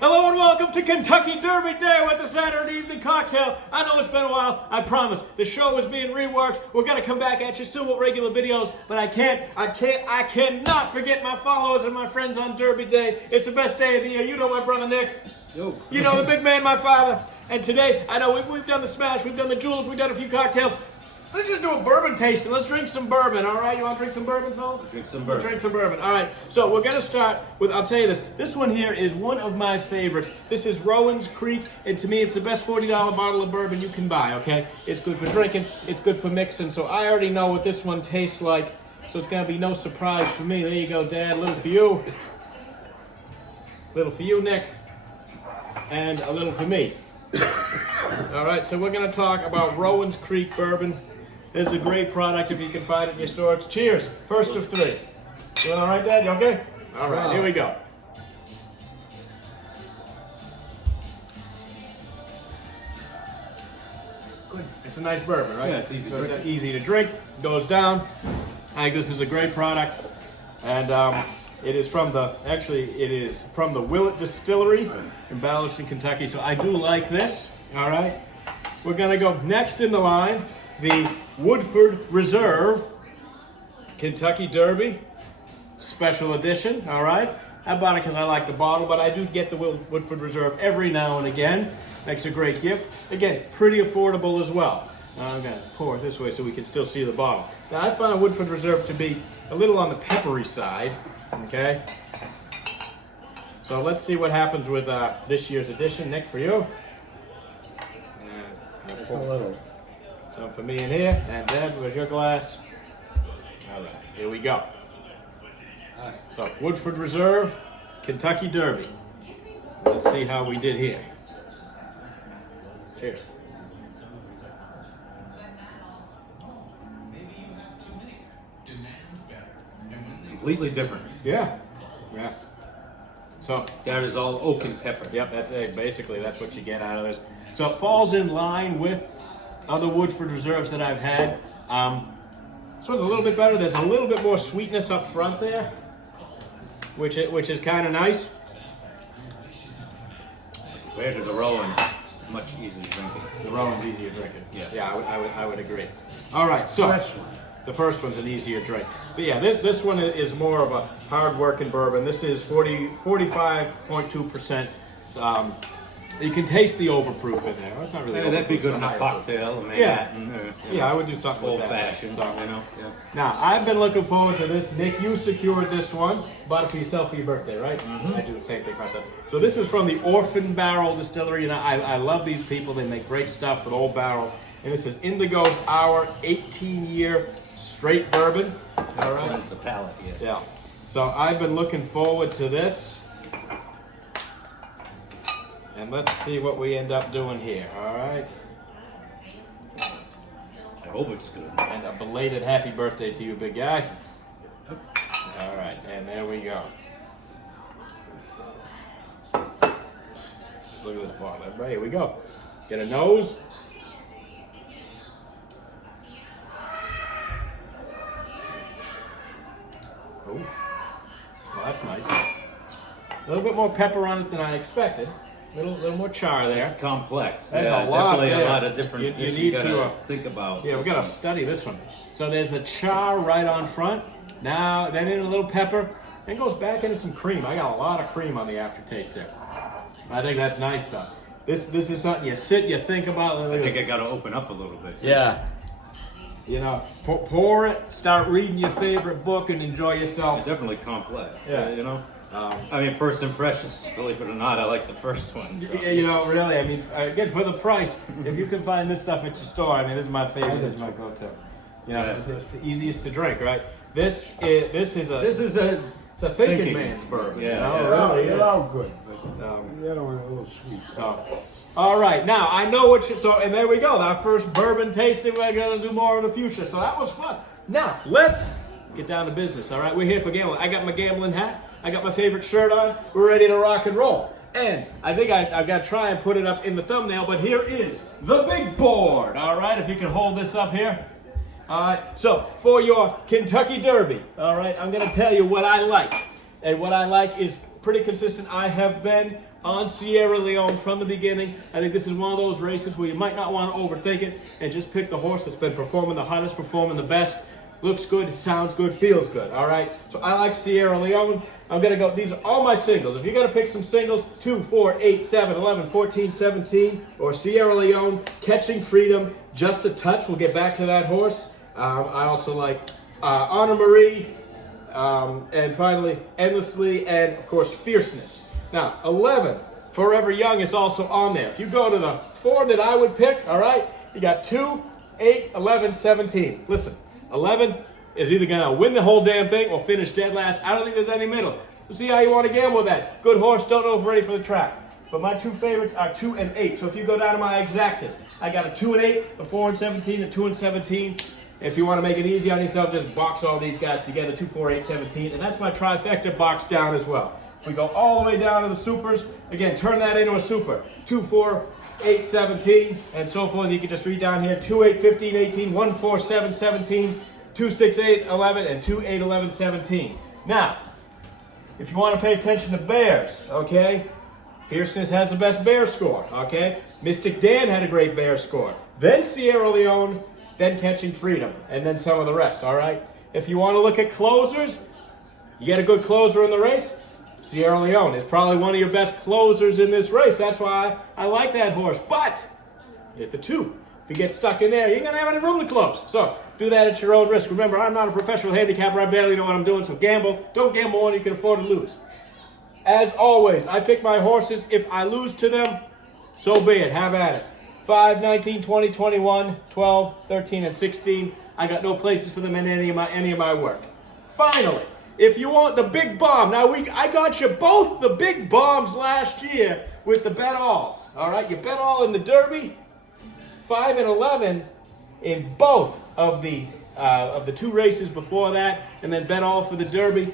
Hello and welcome to Kentucky Derby Day with the Saturday evening cocktail. I know it's been a while. I promise the show is being reworked. We're gonna come back at you soon with regular videos, but I cannot forget my followers and my friends on Derby Day. It's the best day of the year. You know my brother Nick. Yo. You know the big man, my father. And today, I know we've done the smash, we've done the julep, we've done a few cocktails. Let's just do a bourbon tasting. Let's drink some bourbon, all right? You want to drink some bourbon, fellas? Drink some Let's bourbon. drink some bourbon. All right, so we're going to start with, I'll tell you this. This one here is one of my favorites. This is Rowan's Creek, and to me, it's the best $40 bottle of bourbon you can buy, okay? It's good for drinking. It's good for mixing, so I already know what this one tastes like, so it's going to be no surprise for me. There you go, Dad. A little for you. A little for you, Nick. And a little for me. All right, so we're going to talk about Rowan's Creek bourbon. This is a great product if you can find it in your stores. Cheers. First of three. You all right, Dad? You okay? All right, here we go. Good. It's a nice bourbon, right? Yeah, it's easy to drink. Easy to drink. Goes down. I think this is a great product. And it is from the Willett Distillery in Ballston, Kentucky. So I do like this. All right. We're going to go next in the line. The Woodford Reserve Kentucky Derby Special Edition, all right? I bought it because I like the bottle, but I do get the Woodford Reserve every now and again. Makes a great gift. Again, pretty affordable as well. I'm going to pour it this way so we can still see the bottle. Now, I find Woodford Reserve to be a little on the peppery side, okay? So let's see what happens with this year's edition. Nick, for you. Just a little. So for me in here, and Dad, where's your glass? All right, here we go. So Woodford Reserve, Kentucky Derby. Let's see how we did here. Cheers. Completely different. Yeah. Yeah. So That is all oak and pepper. yep, that's it. Basically, that's what you get out of this. So it falls in line with other Woodford Reserves that I've had. This one's a little bit better. There's a little bit more sweetness up front there, which is kind of nice. Compared to the Rowan, much easier drinking. The Rowan's easier drinking. Yeah. I would agree. All right, so the first one's an easier drink. But yeah, this one is more of a hard-working bourbon. This is 45.2%. You can taste the overproof in there. It's not really. That'd be overproof, good it's in a higher cocktail. proof. Manhattan, Yeah, I would do something old with that. fashioned. So, You know. Yeah. now, I've been looking forward to this. Nick, you secured this one. Bought it for yourself for your birthday, right? Mm-hmm. I do the same thing for myself. So this is from the Orphan Barrel Distillery. You know, I love these people. They make great stuff with old barrels. And this is Indigo's Hour 18-year straight bourbon. All right. Cleanse the palate. Yeah. Yeah. So I've been looking forward to this. And let's see what we end up doing here. All right. I hope it's good. And a belated happy birthday to you, big guy. All right, and there we go. Just look at this bottle, everybody. Here we go. Get a nose. Oh, well, that's nice. A little bit more pepper on it than I expected. Little more char there. Complex. That's yeah, a lot definitely there. a lot of different. You things need gotta to, think about. Yeah, we got to study this one. So there's a char right on front. Now, then in a little pepper. Then goes back into some cream. I got a lot of cream on the aftertaste there. I think that's nice stuff. This is something you sit, you think about. I think I got to open up a little bit. Yeah. You know, pour it, start reading your favorite book, and enjoy yourself. It's definitely complex. Yeah. You know. I mean, first impressions, believe it or not, I like the first one. So. Yeah, you know, really, I mean, again, for the price, if you can find this stuff at your store, I mean, this is my favorite, this is my go-to. You know, it's the easiest to drink, right? This is a thinking man's bourbon. Yeah, you know? yeah. Really They're is. all good, but the other one a little sweet. Oh. All right, now I know what you. So, and there we go. Our first bourbon tasting. We're gonna do more in the future. So that was fun. Now let's get down to business. All right, we're here for gambling. I got my gambling hat. I got my favorite shirt on. We're ready to rock and roll. And I think I've got to try and put it up in the thumbnail. But here is the big board. All right, if you can hold this up here. All right. So for your Kentucky Derby, all right, I'm gonna tell you what I like. And what I like is pretty consistent. I have been on Sierra Leone from the beginning. I think this is one of those races where you might not want to overthink it and just pick the horse that's been performing the hottest, performing the best. Looks good, sounds good, feels good, all right? So I like Sierra Leone. I'm going to go, these are all my singles. If you're going to pick some singles, 2, 4, 8, 7, 11, 14, 17, or Sierra Leone, Catching Freedom, Just a Touch. We'll get back to that horse. I also like Honor Marie, and finally, Endlessly, and of course, Fierceness. Now, 11, Forever Young is also on there. If you go to the 4 that I would pick, all right, you got 2, 8, 11, 17. Listen, 11 is either going to win the whole damn thing or finish dead last. I don't think there's any middle. We'll see how you want to gamble with that. Good horse, don't know if ready for the track. But my 2 favorites are 2 and 8. So if you go down to my exactas, I got a 2 and 8, a 4 and 17, a 2 and 17. If you want to make it easy on yourself, just box all these guys together, 2, 4, 8, 17. And that's my trifecta box down as well. If we go all the way down to the supers, again, turn that into a super. 2, 4, 8, 17, and so forth. You can just read down here, 2, 8, 15, 18, 1, 4, 7, 17, 2, 6, 8, 11, and 2, 8, 11, 17. Now, if you want to pay attention to bears, okay, Fierceness has the best bear score, okay? Mystic Dan had a great bear score. Then Sierra Leone, then Catching Freedom, and then some of the rest, all right? If you want to look at closers, you get a good closer in the race, Sierra Leone is probably one of your best closers in this race. That's why I like that horse. But hit the 2. If you get stuck in there, you ain't going to have any room to close. So do that at your own risk. Remember, I'm not a professional handicapper. I barely know what I'm doing, so gamble. Don't gamble when you can afford to lose. As always, I pick my horses. If I lose to them, so be it. Have at it. 5, 19, 20, 21, 12, 13, and 16. I got no places for them in any of my work. Finally, if you want the big bomb, now I got you both the big bombs last year with the bet alls. All right, you bet all in the Derby, 5 and 11 in both of the 2 races before that, and then bet all for the Derby.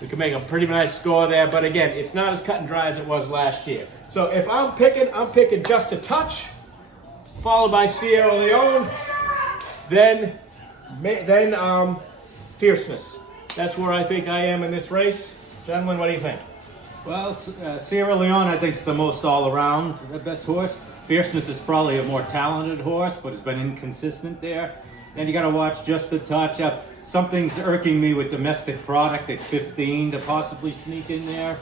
We can make a pretty nice score there, but again, it's not as cut and dry as it was last year. So if I'm picking Just a Touch, followed by Sierra Leone, then Fierceness. That's where I think I am in this race. Gentlemen, what do you think? Well, Sierra Leone, I think, is the most all-around, the best horse. Fierceness is probably a more talented horse, but has been inconsistent there. Then you got to watch Just a Touch. Something's irking me with Domestic Product at 15 to possibly sneak in there,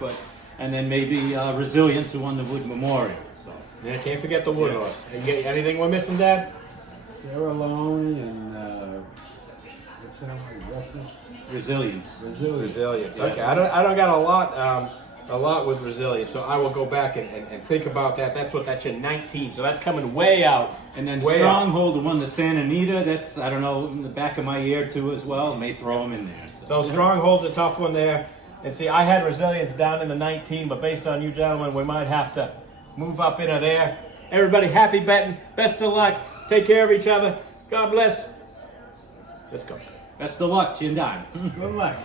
and then maybe Resilience, who won the Wood Memorial. So yeah, can't forget the Wood horse. Anything we're missing, Dad? Sierra Leone and what's that one? Resilience. Resilience. Okay, I don't got a lot with Resilience, so I will go back and think about that. That's your 19, so that's coming way out. And then Stronghold, who won the Santa Anita, that's, I don't know, in the back of my ear too as well. May throw him in there. So Stronghold's a tough one there. And see, I had Resilience down in the 19, but based on you gentlemen, we might have to move up into there. Everybody happy betting. Best of luck. Take care of each other. God bless. Let's go. Best of luck, Chindan. Good luck.